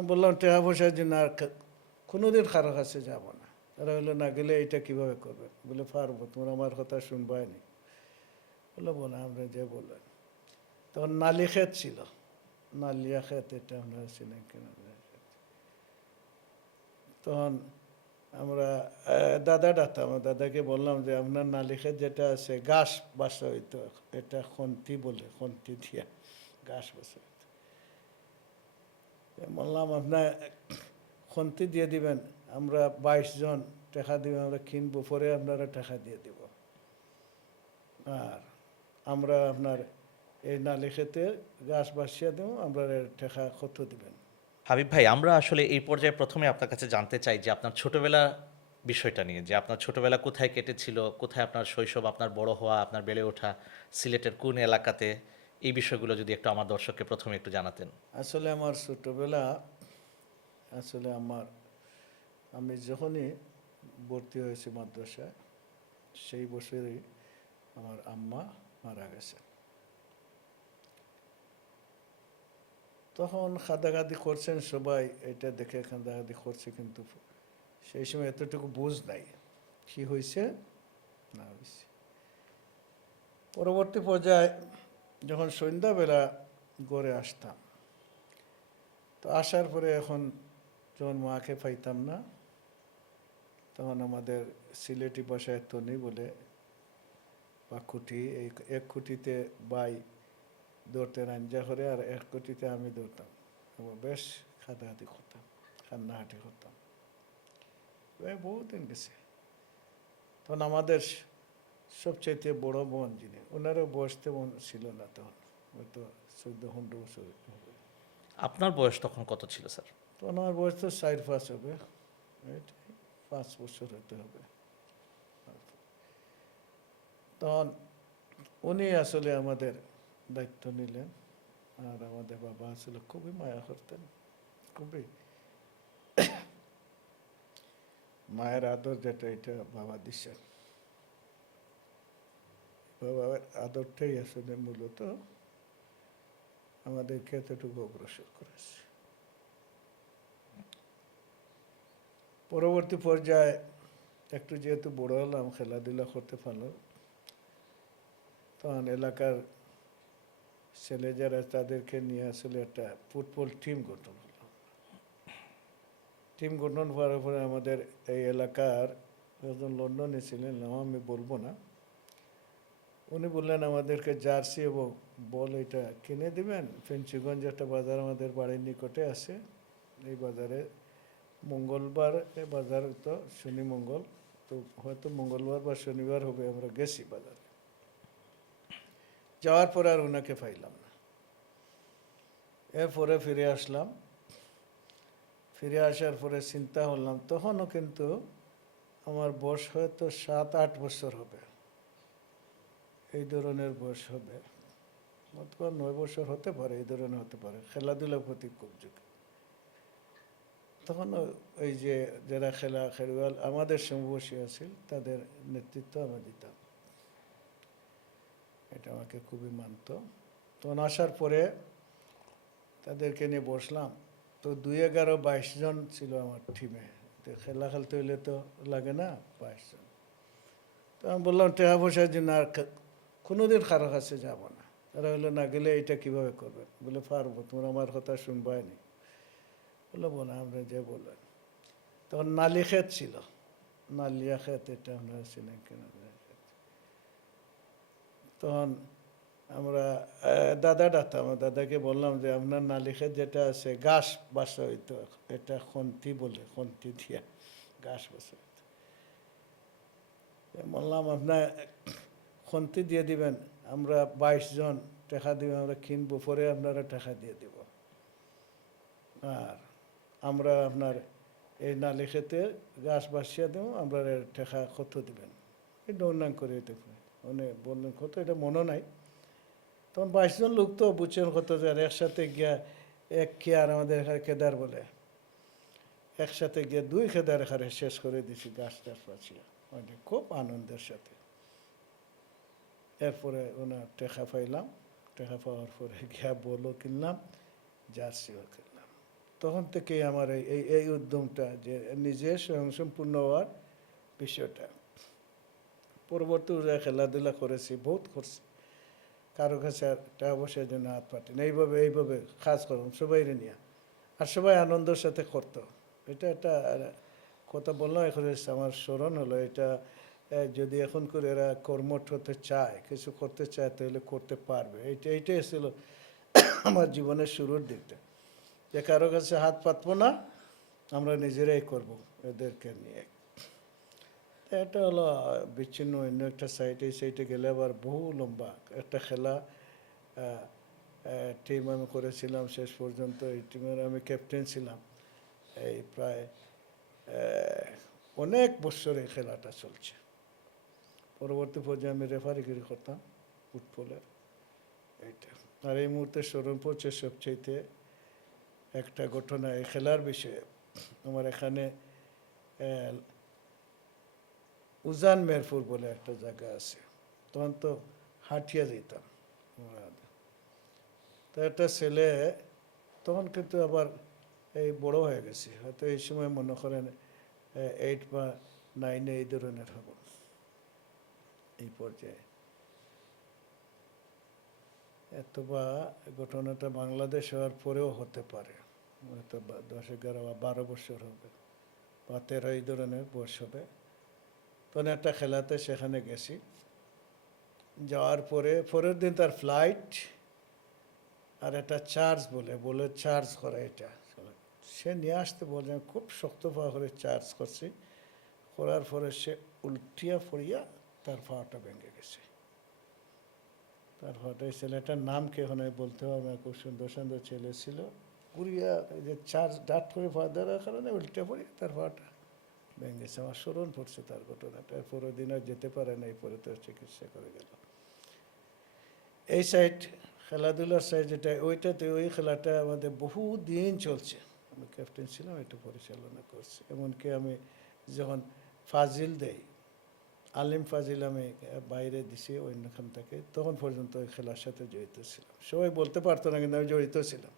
আমি বললাম টাকা পয়সার জন্য আর কোনোদিন কারো কাছে যাব না। তারা হলো না গেলে এটা কিভাবে করবে, বলে পারবো, তোমরা আমার কথা শুনবাই নি। বললো বলে আমরা যে বললেন। তখন নালি ক্ষেত ছিল, নালিয়া ক্ষেত, এটা আমরা ছিলেন কিনা। তখন আমরা দাদা ডাকতাম, আমার দাদাকে বললাম যে আপনার নালি ক্ষেত যেটা আছে ঘাস বাসা হইতো, এটা খন্তি বলে, খন্তি দিয়া ঘাস বাসা হইতো। বললাম আপনার খন্তি দিয়ে দিবেন, আমরা 22 জন টাকা দিবেন, আমরা কিনবো, পরে আপনারা টাকা দিয়ে দিব। আর আমরা আপনার এই নালি খেতে ঘাস বাসিয়ে দেবো, আমরা টাকা কত দিবেন। হাবিব ভাই, আমরা আসলে এই পর্যায়ে প্রথমে আপনার কাছে জানতে চাই যে আপনার ছোটবেলা বিষয়টা নিয়ে, যে আপনার ছোটবেলা কোথায় কেটেছিল, কোথায় আপনার শৈশব, আপনার বড় হওয়া, আপনার বেড়ে ওঠা, সিলেটের কোন এলাকাতে, এই বিষয়গুলো যদি একটু আমার দর্শককে প্রথমে একটু জানাতেন। আসলে আমার ছোটবেলা, আসলে আমি যখনই ভর্তি হয়েছি মাদ্রাসায়, সেই বছরই আমার আম্মা মারা গেছে। তখন খাদাখাদি করছেন সবাই, এটা দেখে খাদাখাদি করছে, কিন্তু সেই সময় এতটুকু বুঝ নাই কি হয়েছে না হয়েছে। পরবর্তী পর্যায়ে যখন সন্ধ্যাবেলা ঘরে আসতাম, তো আসার পরে এখন যখন মাকে পাইতাম না, তখন আমাদের সিলেটি ভাষায় তনি বলে বা খুঁটি, এই এক খুঁটিতে বাই ধরতে রাঞ্জা করে, আর এক খুঁটিতে আমি ধরতাম এবং বেশ খাতাহাতি করতাম, কান্নাহাটি করতাম। বহুদিন গেছে। তখন আমাদের সবচাইতে বড় বোন যিনি, ওনারও বয়স তেমন ছিল না, তখন হয়তো 14-15 বছর হবে। আপনার বয়স তখন কত ছিল স্যার? তখন আমার বয়স তো 4-5 হবে, 5 বছর হতে হবে। তখন উনি আসলে আমাদের দায়িত্ব নিলেন, আর আমাদের বাবা আসলে খুবই মায়া করতেন, খুবই মায়ের আদর যেটা, এটা বাবা দিচ্ছেন। বাবার আদরটাই আসলে মূলত আমাদেরকে এতটুকু অগ্রসর করেছে। পরবর্তী পর্যায়ে একটু যেহেতু বড় হলাম, খেলাধুলা করতে পারলাম, তখন এলাকার ছেলে যারা, তাদেরকে নিয়ে আসলে একটা ফুটবল টিম গঠন হলো। টিম গঠন হওয়ার পরে আমাদের এই এলাকার একজন লন্ডনে ছিলেন, নাম আমি বলবো না, উনি বললেন আমাদেরকে জার্সি এবং বল এটা কিনে দিবেন। ফেঞ্চিগঞ্জ একটা বাজার আমাদের বাড়ির নিকটে আছে, এই বাজারে মঙ্গলবার, এ বাজার তো শনি মঙ্গল, তো হয়তো মঙ্গলবার বা শনিবার হবে, আমরা গেছি বাজারে। যাওয়ার পরে আর ওনাকে পাইলাম না। এরপরে ফিরে আসলাম, ফিরে আসার পরে চিন্তা করলাম, তখনও কিন্তু আমার বয়স হয়তো 7-8 বছর হবে, এই ধরনের বয়স হবে, অথবা 9 বছর হতে পারে, এই ধরনের হতে পারে। খেলাধুলার প্রতি খুব ঝুঁকি। তখন ওই যে যারা খেলোয়াড় আমাদের সমবয়সী আছে, তাদের নেতৃত্ব আমি দিতাম, এটা আমাকে খুবই মানত। তখন আসার পরে তাদেরকে নিয়ে বসলাম, তো 2-11-22 জন ছিল আমার টিমে। তো খেলা খেলতে হইলে তো লাগে না, 22 জন। তো আমি বললাম টাকা পয়সার জন্য আর কোনোদিন কারো কাছে যাব না। তারা হলো না গেলে এটা কিভাবে করবে, বলে পারবো, তোমরা আমার কথা শুনবাই নি। বললো বলে আমরা যে বললেন। তখন নালি ক্ষেত ছিল, নালিয়া ক্ষেত, এটা আমরা ছিলেন কিনা। তখন আমরা দাদা ডাকতাম, আমার দাদাকে বললাম যে আপনার নালি ক্ষেত যেটা আছে ঘাস বাসা হইতো, এটা খন্তি বলে, খন্তি দিয়া ঘাস বাসা হইতো। বললাম আপনার খন্তি দিয়ে দিবেন, আমরা 22 জন টাকা দিবেন, আমরা কিনবো, পরে আপনারা টাকা দিয়ে দিব। আর আমরা আপনার এই নালি খেতে ঘাস বাসিয়ে দেবো, আমরা টাকা কত দিবেন, এটা অন্যান্য করে এটা উনি বললেন কত, এটা মনে নাই। তখন 22 জন লোক তো বুঝছেন কত, যে একসাথে গিয়া এক খেয়ার, আমাদের এখানে কেদার বলে, একসাথে গিয়ে 2 খেদার এখানে শেষ করে দিছি গাছ টাছ পাচিয়া, মানে খুব আনন্দের সাথে। এরপরে ওনার টেকা পাইলাম, টেকা পাওয়ার পরে গিয়া বলও কিনলাম, জার্সিও কিনলাম। তখন থেকেই আমার এই উদ্যমটা যে নিজে স্বয়ংসম্পূর্ণ হওয়ার বিষয়টা। পরবর্তী খেলাধুলা করেছি, বহুত করছি, কারো কাছে আর টাকা পয়সার জন্য হাত পাটি না, এইভাবে কাজ করুন সবাই নিয়ে, আর সবাই আনন্দের সাথে করতো। এটা একটা কথা বললাম, এখন আমার স্মরণ হলো এটা। যদি এখন করে এরা কর্মঠ হতে চায়, কিছু করতে চায়, তাহলে করতে পারবে। এইটাই ছিল আমার জীবনের শুরুর দিকটা, যে কারো কাছে হাত পাতবো না, আমরা নিজেরাই করব এদেরকে নিয়ে। এটা হলো বিচ্ছিন্ন অন্য একটা সাইটে। এই সাইটে গেলে আবার বহু লম্বা একটা খেলা টিম আমি করেছিলাম শেষ পর্যন্ত। এই টিমের আমি ক্যাপ্টেন ছিলাম। এই প্রায় অনেক বছর এই খেলাটা চলছে। পরবর্তী পর্যায়ে আমি রেফারিগিরি করতাম ফুটবলের এইটা। আর এই মুহূর্তে স্মরণ পড়ছে সবচেয়ে একটা ঘটনা এই খেলার বিষয়ে। আমার এখানে উজান মেরপুর বলে একটা জায়গা আছে, তখন তো হাঁটিয়া যেতাম। তো একটা ছেলে তখন কিন্তু আবার এই বড় হয়ে গেছে, হয়তো এই সময় মনে করেন 8 বা 9 এই ধরনের হব এই পর্যায়ে। বা ঘটনাটা বাংলাদেশ হওয়ার পরেও হতে পারে, হয়তো 10, 11 বা 12 বছর হবে বা 13 এই ধরনের বয়স হবে। তখন একটা খেলাতে সেখানে গেছি, যাওয়ার পরে পরের দিন তার ফ্লাইট, আর একটা চার্জ বলে চার্জ করা, এটা সে নিয়ে আসতে বলে। খুব শক্ত পাওয়া করে চার্জ করছি, করার পরে সে উল্টিয়া পড়িয়া তার পাটা ভেঙে গেছে। তার পাটা, এই ছেলেটার নাম কে এখন বলতে হবে না, খুব সুন্দর সুন্দর ছেলে ছিল। পুরিয়া এই যে চার্জ ডাট করে পা দেওয়ার কারণে উল্টে পড়িয়া তার পাটা ভেঙে গেছে। আমার স্মরণ পড়ছে তার ঘটনাটা। পরের দিন আর যেতে পারে না, এই পরে তো চিকিৎসা করে গেল। এই সাইড খেলাধুলার সাইড যেটা, ওইটাতে ওই খেলাটা আমাদের বহু দিন চলছে। আমি ক্যাপ্টেন ছিলাম, এটা পরিচালনা করছি। এমনকি আমি যখন ফাজিল দেই, আলিম ফাজিল আমি বাইরে দিছি অন্যখান থেকে, তখন পর্যন্ত ওই খেলার সাথে জড়িত ছিলাম। সবাই বলতে পারতো না, কিন্তু আমি জড়িত ছিলাম।